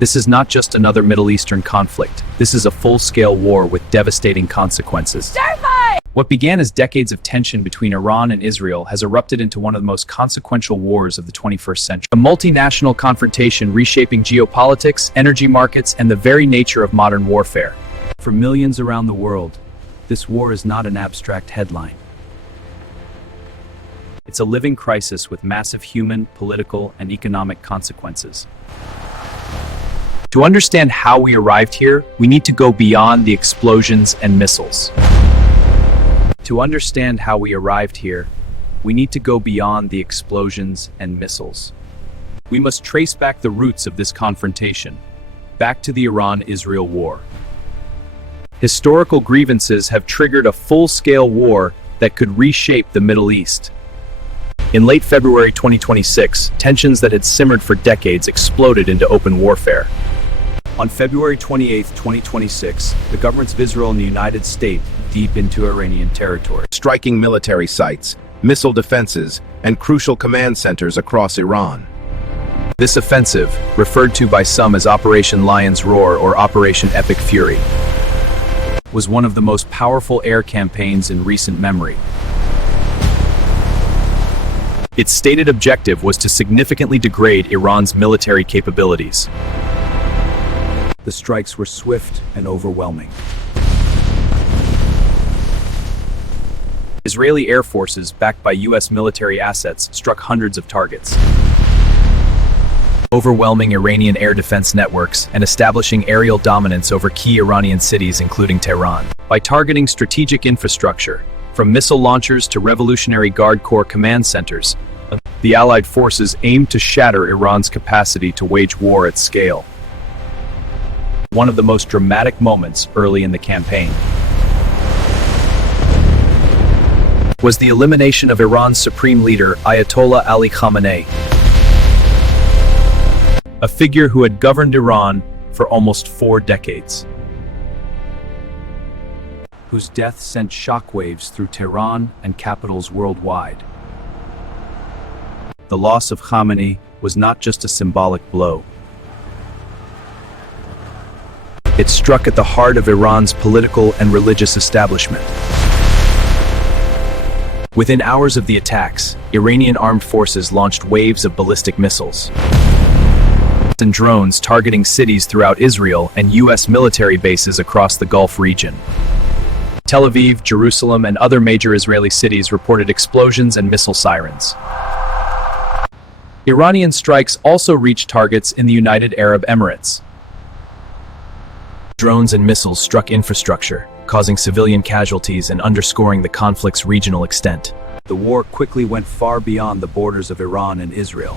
This is not just another Middle Eastern conflict. This is a full-scale war with devastating consequences. What began as decades of tension between Iran and Israel has erupted into one of the most consequential wars of the 21st century. A multinational confrontation reshaping geopolitics, energy markets, and the very nature of modern warfare. For millions around the world, this war is not an abstract headline. It's a living crisis with massive human, political, and economic consequences. To understand how we arrived here, we need to go beyond the explosions and missiles. To understand how we arrived here, we need to go beyond the explosions and missiles. We must trace back the roots of this confrontation, back to the Iran-Israel war. Historical grievances have triggered a full-scale war that could reshape the Middle East. In late February 2026, tensions that had simmered for decades exploded into open warfare. On February 28, 2026, the governments of Israel and the United States deep into Iranian territory, striking military sites, missile defenses, and crucial command centers across Iran. This offensive, referred to by some as Operation Lion's Roar or Operation Epic Fury, was one of the most powerful air campaigns in recent memory. Its stated objective was to significantly degrade Iran's military capabilities. The strikes were swift and overwhelming. Israeli air forces, backed by U.S. military assets, struck hundreds of targets, overwhelming Iranian air defense networks and establishing aerial dominance over key Iranian cities, including Tehran. By targeting strategic infrastructure, from missile launchers to Revolutionary Guard Corps command centers, the Allied forces aimed to shatter Iran's capacity to wage war at scale. One of the most dramatic moments early in the campaign was the elimination of Iran's supreme leader, Ayatollah Ali Khamenei, a figure who had governed Iran for almost 4 decades, whose death sent shockwaves through Tehran and capitals worldwide. The loss of Khamenei was not just a symbolic blow. It struck at the heart of Iran's political and religious establishment. Within hours of the attacks, Iranian armed forces launched waves of ballistic missiles and drones targeting cities throughout Israel and U.S. military bases across the Gulf region. Tel Aviv, Jerusalem, and other major Israeli cities reported explosions and missile sirens. Iranian strikes also reached targets in the United Arab Emirates. Drones and missiles struck infrastructure, causing civilian casualties and underscoring the conflict's regional extent. The war quickly went far beyond the borders of Iran and Israel.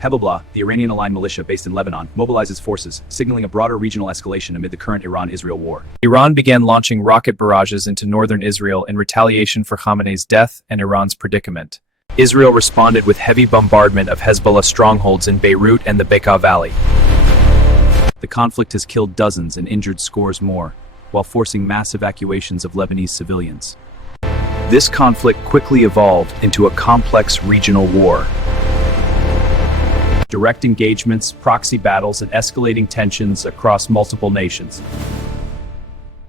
Hezbollah, the Iranian-aligned militia based in Lebanon, mobilizes forces, signaling a broader regional escalation amid the current Iran-Israel war. Iran began launching rocket barrages into northern Israel in retaliation for Khamenei's death and Iran's predicament. Israel responded with heavy bombardment of Hezbollah strongholds in Beirut and the Bekaa Valley. The conflict has killed dozens and injured scores more, while forcing mass evacuations of Lebanese civilians. This conflict quickly evolved into a complex regional war. Direct engagements, proxy battles, and escalating tensions across multiple nations.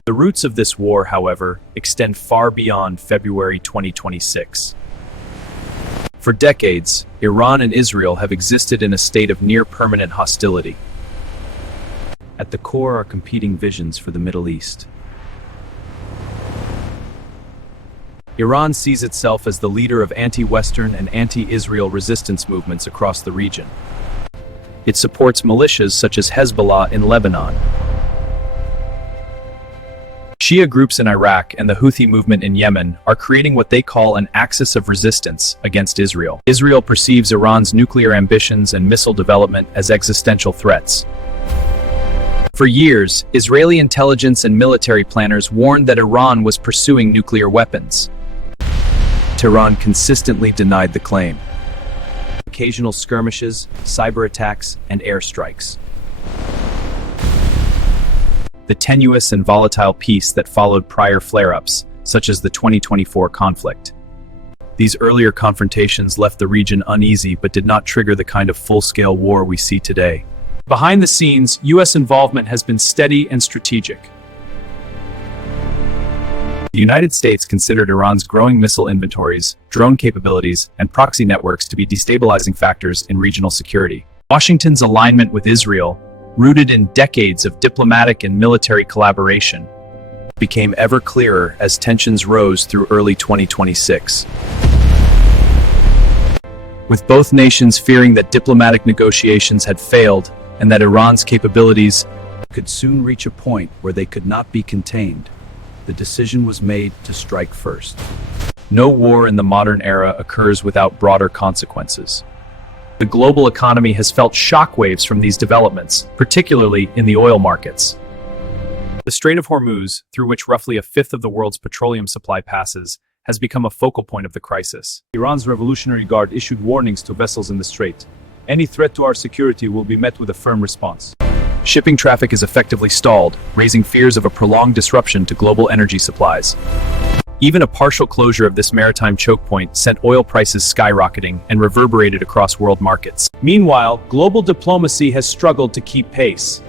The roots of this war, however, extend far beyond February 2026. For decades, Iran and Israel have existed in a state of near-permanent hostility. At the core are competing visions for the Middle East. Iran sees itself as the leader of anti-Western and anti-Israel resistance movements across the region. It supports militias such as Hezbollah in Lebanon, Shia groups in Iraq, and the Houthi movement in Yemen are creating what they call an axis of resistance against Israel. Israel perceives Iran's nuclear ambitions and missile development as existential threats. For years, Israeli intelligence and military planners warned that Iran was pursuing nuclear weapons. Tehran consistently denied the claim. Occasional skirmishes, cyber attacks, and airstrikes. The tenuous and volatile peace that followed prior flare-ups, such as the 2024 conflict, These earlier confrontations left the region uneasy but did not trigger the kind of full-scale war we see today. Behind the scenes, U.S. involvement has been steady and strategic. The United States considered Iran's growing missile inventories, drone capabilities, and proxy networks to be destabilizing factors in regional security. Washington's alignment with Israel, rooted in decades of diplomatic and military collaboration, became ever clearer as tensions rose through early 2026. With both nations fearing that diplomatic negotiations had failed and that Iran's capabilities could soon reach a point where they could not be contained, the decision was made to strike first. No war in the modern era occurs without broader consequences. The global economy has felt shockwaves from these developments, particularly in the oil markets. The Strait of Hormuz, through which roughly a fifth of the world's petroleum supply passes, has become a focal point of the crisis. Iran's Revolutionary Guard issued warnings to vessels in the strait. Any threat to our security will be met with a firm response. Shipping traffic is effectively stalled, raising fears of a prolonged disruption to global energy supplies. Even a partial closure of this maritime choke point sent oil prices skyrocketing and reverberated across world markets. Meanwhile, global diplomacy has struggled to keep pace.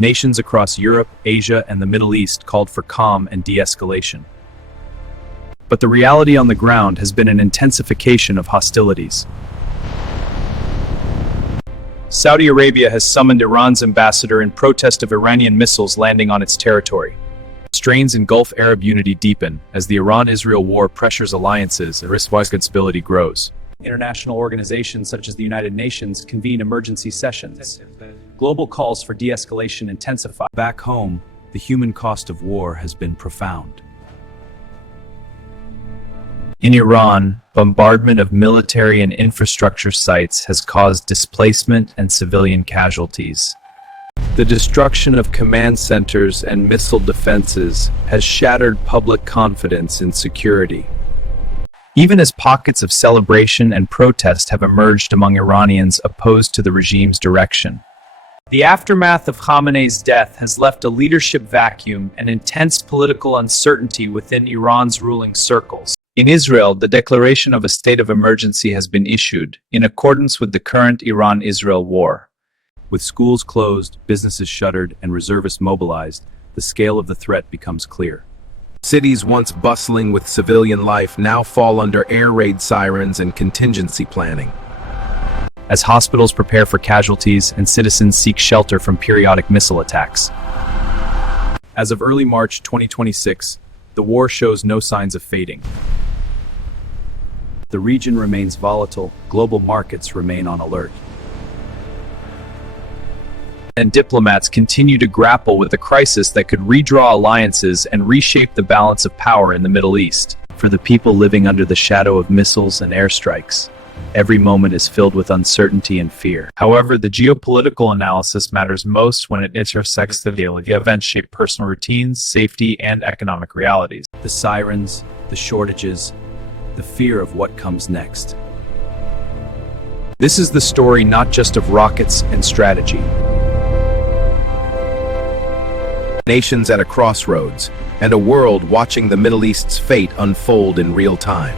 Nations across Europe, Asia, and the Middle East called for calm and de-escalation. But the reality on the ground has been an intensification of hostilities. Saudi Arabia has summoned Iran's ambassador in protest of Iranian missiles landing on its territory. Strains in Gulf Arab unity deepen as the Iran-Israel war pressures alliances and risk stability grows. International organizations such as the United Nations convene emergency sessions. Global calls for de-escalation intensify. Back home, the human cost of war has been profound. In Iran, bombardment of military and infrastructure sites has caused displacement and civilian casualties. The destruction of command centers and missile defenses has shattered public confidence in security. Even as pockets of celebration and protest have emerged among Iranians opposed to the regime's direction. The aftermath of Khamenei's death has left a leadership vacuum and intense political uncertainty within Iran's ruling circles. In Israel, the declaration of a state of emergency has been issued, in accordance with the current Iran-Israel war. With schools closed, businesses shuttered, and reservists mobilized, the scale of the threat becomes clear. Cities once bustling with civilian life now fall under air raid sirens and contingency planning. As hospitals prepare for casualties and citizens seek shelter from periodic missile attacks. As of early March 2026, the war shows no signs of fading. The region remains volatile, global markets remain on alert. And diplomats continue to grapple with a crisis that could redraw alliances and reshape the balance of power in the Middle East. For the people living under the shadow of missiles and airstrikes, every moment is filled with uncertainty and fear. However, the geopolitical analysis matters most when it intersects the daily events shape personal routines, safety, and economic realities. The sirens, the shortages, the fear of what comes next. This is the story not just of rockets and strategy. Nations at a crossroads, and a world watching the Middle East's fate unfold in real time.